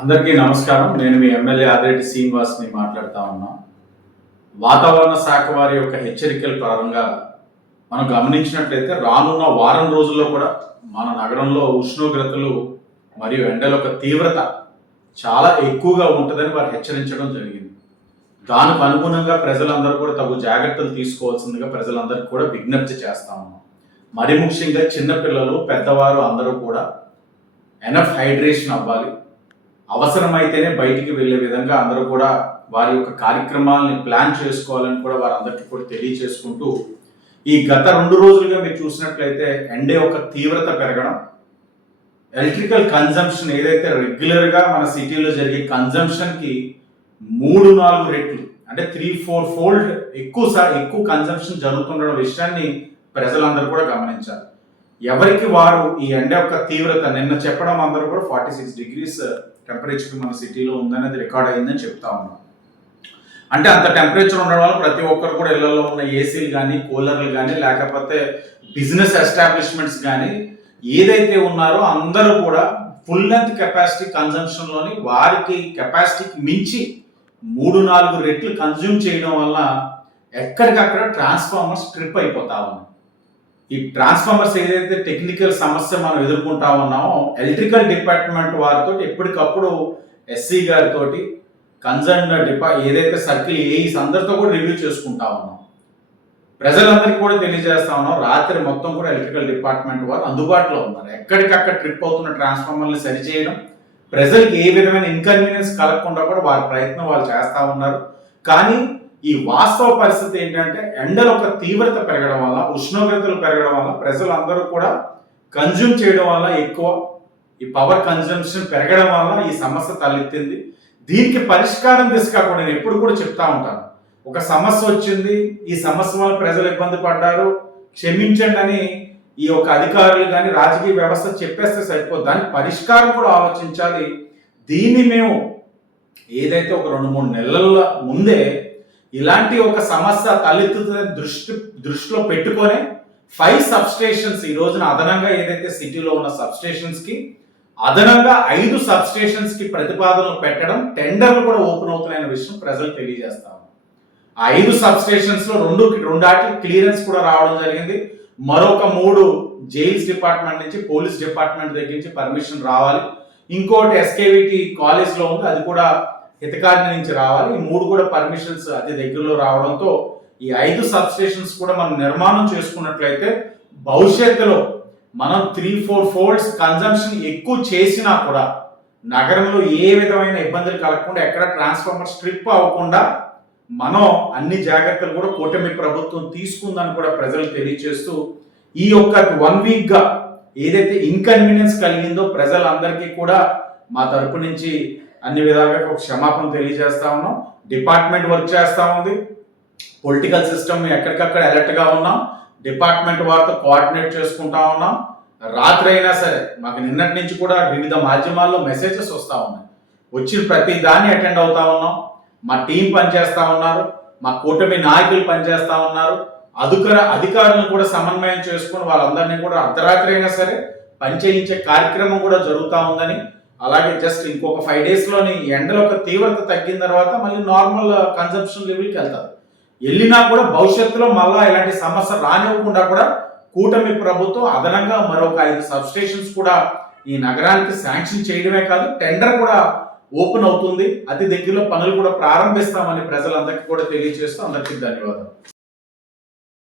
అందరికీ నమస్కారం. నేను మీ ఎమ్మెల్యే ఆదిరెడ్డి శ్రీనివాస్ని మాట్లాడుతూ ఉన్నా. వాతావరణ శాఖ వారి యొక్క హెచ్చరికల పరంగా మనం గమనించినట్లయితే రానున్న వారం రోజుల్లో కూడా మన నగరంలో ఉష్ణోగ్రతలు మరియు ఎండల యొక్క తీవ్రత చాలా ఎక్కువగా ఉంటుందని వారు హెచ్చరించడం జరిగింది. దానికి అనుగుణంగా ప్రజలందరూ కూడా తగు జాగ్రత్తలు తీసుకోవాల్సిందిగా ప్రజలందరికీ కూడా విజ్ఞప్తి చేస్తా ఉన్నాం. మరి ముఖ్యంగా చిన్నపిల్లలు, పెద్దవారు అందరూ కూడా ఎనఫ్ హైడ్రేషన్ అవ్వాలి. అవసరమైతేనే బయటికి వెళ్ళే విధంగా అందరూ కూడా వారి యొక్క కార్యక్రమాలని ప్లాన్ చేసుకోవాలని కూడా వారందరికీ కూడా తెలియచేసుకుంటూ, ఈ గత 2 రోజులుగా మీరు చూసినట్లయితే ఎండ యొక్క తీవ్రత పెరగడం, ఎలక్ట్రికల్ కన్జంప్షన్ ఏదైతే రెగ్యులర్గా మన సిటీలో జరిగే కన్జంప్షన్కి 3-4 రెట్లు అంటే 3-4 ఫోల్డ్ ఎక్కువ కన్జంప్షన్ జరుగుతుండడం విషయాన్ని ప్రజలందరూ కూడా గమనించాలి. ఎవరికి వారు ఈ ఎండ యొక్క తీవ్రత నిన్న చెప్పడం అందరూ కూడా 46 degrees టెంపరేచర్ మన సిటీలో ఉందనేది రికార్డ్ అయిందని చెప్తా ఉన్నాం. అంటే అంత టెంపరేచర్ ఉండడం వల్ల ప్రతి ఒక్కరు కూడా ఇళ్లలో ఉన్న ఏసీలు కానీ, కూలర్లు కానీ, లేకపోతే బిజినెస్ ఎస్టాబ్లిష్మెంట్స్ కానీ ఏదైతే ఉన్నారో అందరూ కూడా ఫుల్ లెంత్ కెపాసిటీ కన్జంప్షన్లోని వారికి కెపాసిటీకి మించి 3-4 రెట్లు కన్జ్యూమ్ చేయడం వల్ల ఎక్కడికక్కడ ట్రాన్స్ఫార్మర్స్ ట్రిప్ అయిపోతా ఉన్నాయి. ఈ ట్రాన్స్ఫార్మర్స్ ఏదైతే టెక్నికల్ సమస్య మనం ఎదుర్కొంటా ఉన్నామో, ఎలక్ట్రికల్ డిపార్ట్మెంట్ వారితో ఎప్పటికప్పుడు ఎస్సీ గారితో కన్సర్న్ ఏదైతే సర్కిల్ ఏఈస్ అందరితో కూడా రివ్యూ చేసుకుంటా ఉన్నాం. ప్రజలందరికీ కూడా తెలియజేస్తా ఉన్నాం, రాత్రి మొత్తం కూడా ఎలక్ట్రికల్ డిపార్ట్మెంట్ వారు అందుబాటులో ఉన్నారు. ఎక్కడికక్కడ ట్రిప్ అవుతున్న ట్రాన్స్ఫార్మర్ని సరిచేయడం, ప్రజలకు ఏ విధమైన ఇన్కన్వీనియన్స్ కలగకుండా కూడా వారి ప్రయత్నం వాళ్ళు చేస్తూ ఉన్నారు. కానీ ఈ వాస్తవ పరిస్థితి ఏంటంటే ఎండల ఒక తీవ్రత పెరగడం వల్ల, ఉష్ణోగ్రతలు పెరగడం వల్ల ప్రజలందరూ కూడా కన్జ్యూమ్ చేయడం వల్ల ఎక్కువ ఈ పవర్ కన్జంప్షన్ పెరగడం వల్ల ఈ సమస్య తలెత్తింది. దీనికి పరిష్కారం దిశగా కూడా నేను ఎప్పుడు కూడా చెప్తా ఉంటాను, ఒక సమస్య వచ్చింది, ఈ సమస్య వల్ల ప్రజలు ఇబ్బంది పడ్డారు, క్షమించండి అని ఈ యొక్క అధికారులు కానీ రాజకీయ వ్యవస్థ చెప్పేస్తే సరిపోదు. దానికి పరిష్కారం కూడా ఆలోచించాలి. దీన్ని మేము ఏదైతే ఒక 2-3 నెలల ముందే ఇలాంటి ఒక సమస్య తలెత్తుతుందని దృష్టిలో పెట్టుకొని 5 సబ్స్టేషన్స్ ఈ రోజున అదనంగా ఏదైతే సిటీలో ఉన్న సబ్స్టేషన్స్కి అదనంగా 5 సబ్స్టేషన్స్కి ప్రతిపాదనలు పెట్టడం, టెండర్లు కూడా ఓపెన్ అవుతున్నాయన్న విషయం ప్రజలు తెలియజేస్తాము. ఆ 5 సబ్స్టేషన్స్లో 2 క్లియరెన్స్ కూడా రావడం జరిగింది. మరొక 3 జైల్స్ డిపార్ట్మెంట్ నుంచి, పోలీస్ డిపార్ట్మెంట్ దగ్గర నుంచి పర్మిషన్ రావాలి. ఇంకోటి ఎస్కేవిటి కాలేజ్లో ఉంది, అది కూడా హితకారిణి నుంచి రావాలి. ఈ 3 కూడా పర్మిషన్స్ అతి దగ్గరలో రావడంతో ఈ 5 సబ్స్టేషన్స్ కూడా మనం నిర్మాణం చేసుకున్నట్లయితే భవిష్యత్తులో మనం 3-4 ఫోల్డ్స్ కన్జంప్షన్ ఎక్కువ చేసినా కూడా నగరంలో ఏ విధమైన ఇబ్బందులు కలగకుండా, ఎక్కడ ట్రాన్స్ఫార్మర్ స్ట్రిప్ అవ్వకుండా మనం అన్ని జాగ్రత్తలు కూడా కూటమి ప్రభుత్వం తీసుకుందని కూడా ప్రజలకు తెలియజేస్తూ, ఈ యొక్క 1 వీక్గా ఏదైతే ఇన్కన్వీనియన్స్ కలిగిందో ప్రజలందరికీ కూడా మా తరపు నుంచి అన్ని విధాలుగా ఒక క్షమాపణ తెలియజేస్తా ఉన్నాం. డిపార్ట్మెంట్ వర్క్ చేస్తూ ఉంది, పొలిటికల్ సిస్టమ్ ఎక్కడికక్కడ అలర్ట్గా ఉన్నాం, డిపార్ట్మెంట్ వారితో కోఆర్డినేట్ చేసుకుంటా ఉన్నాం. రాత్రి అయినా సరే మాకు నిన్నటి నుంచి కూడా వివిధ మాధ్యమాల్లో మెసేజెస్ వస్తూ ఉన్నాయి, వచ్చిన ప్రతి దాన్ని అటెండ్ అవుతా ఉన్నాం. మా టీం పనిచేస్తూ ఉన్నారు, మా కూటమి నాయకులు పనిచేస్తూ ఉన్నారు, అధికారులను కూడా సమన్వయం చేసుకుని వాళ్ళందరినీ కూడా అర్ధరాత్రి అయినా సరే పనిచేయించే కార్యక్రమం కూడా జరుగుతూ ఉందని, అలాగే జస్ట్ ఇంకొక 5 డేస్లోని ఎండల యొక్క తీవ్రత తగ్గిన తర్వాత మళ్ళీ నార్మల్ కన్జంప్షన్ లెవెల్కి వెళ్తారు. వెళ్ళినా కూడా భవిష్యత్తులో మళ్ళీ ఇలాంటి సమస్య రానివ్వకుండా కూడా కూటమి ప్రభుత్వం అదనంగా మరొక 5 సబ్స్టేషన్స్ కూడా ఈ నగరానికి శాంక్షన్ చేయడమే కాదు, టెండర్ కూడా ఓపెన్ అవుతుంది. అతి దగ్గరలో పనులు కూడా ప్రారంభిస్తామని ప్రజలందరికీ కూడా తెలియజేస్తూ అందరికీ ధన్యవాదాలు.